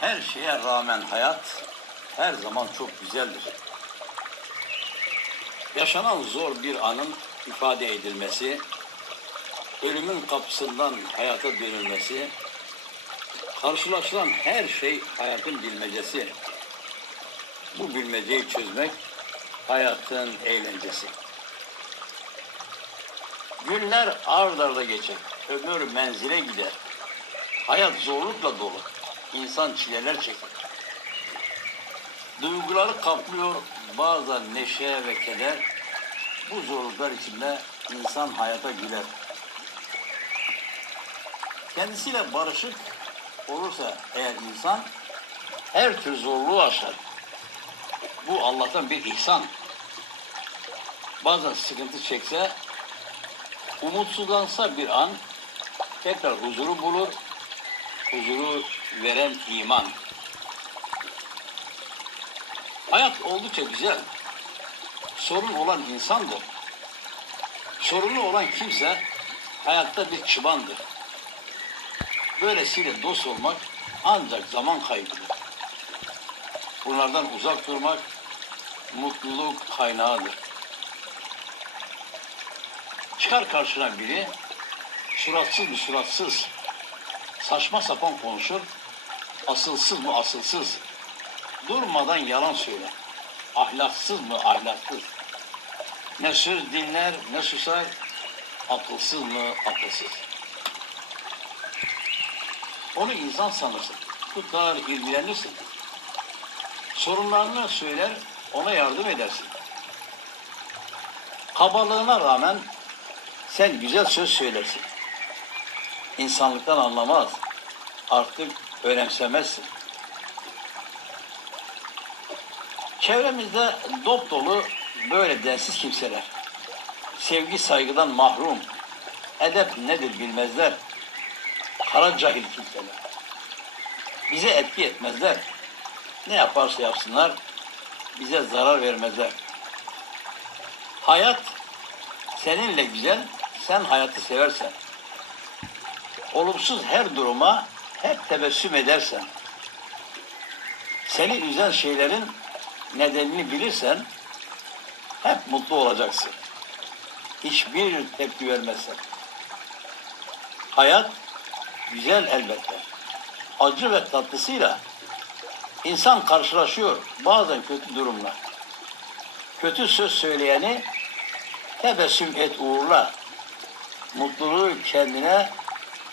Her şeye rağmen hayat her zaman çok güzeldir. Yaşanan zor bir anın ifade edilmesi, ölümün kapısından hayata dönülmesi, karşılaşılan her şey hayatın bilmecesi. Bu bilmeceyi çözmek hayatın eğlencesi. Günler ard arda geçer, ömür menzile gider. Hayat zorlukla dolu, insan çileler çeker. Duyguları kaplıyor bazen neşe ve keder. Bu zorluklar içinde insan hayata güler. Kendisiyle barışık olursa eğer insan her tür zorluğu aşar. Bu Allah'tan bir ihsan. Bazen sıkıntı çekse, umutsuzlansa bir an tekrar huzuru bulur. Huzuru veren iman. Hayat oldukça güzel. Sorun olan insandır. Sorunlu olan kimse hayatta bir çıbandır. Böylesiyle dost olmak ancak zaman kaybıdır. Bunlardan uzak durmak mutluluk kaynağıdır. Çıkar karşına biri suratsız mı suratsız, saçma sapan konuşur, asılsız mı asılsız, durmadan yalan söyler, ahlaksız mı ahlaksız, ne söz dinler ne susar, akılsız mı akılsız. Onu insan sanırsın, tutar ilgilenirsin. Sorunlarını söyler, ona yardım edersin. Kabalığına rağmen sen güzel söz söylersin. İnsanlıktan anlamaz. Artık önemsemezsin. Çevremizde dop dolu böyle densiz kimseler. Sevgi saygıdan mahrum. Edep nedir bilmezler. Kara cahil kimseler. Bize etki etmezler. Ne yaparsa yapsınlar bize zarar vermezler. Hayat seninle güzel, sen hayatı seversen. Olumsuz her duruma hep tebessüm edersen. Seni üzen şeylerin nedenini bilirsen hep mutlu olacaksın. Hiçbir tepki vermezsen. Hayat güzel elbette. Acı ve tatlısıyla insan karşılaşıyor bazen kötü durumla. Kötü söz söyleyeni tebessüm et uğurla. Mutluluğu kendine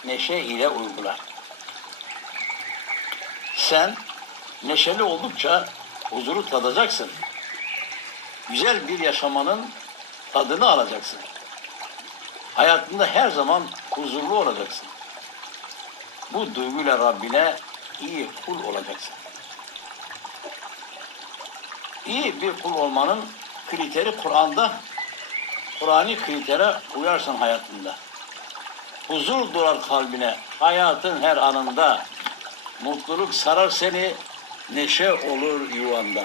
neşe ile uygula. Sen neşeli oldukça huzuru tadacaksın. Güzel bir yaşamanın tadını alacaksın. Hayatında her zaman huzurlu olacaksın. Bu duyguyla Rabbine iyi kul olacaksın. İyi bir kul olmanın kriteri Kur'an'da, Kur'an'ı kritere uyarsan hayatında. Huzur durar kalbine, hayatın her anında. Mutluluk sarar seni, neşe olur yuvanda.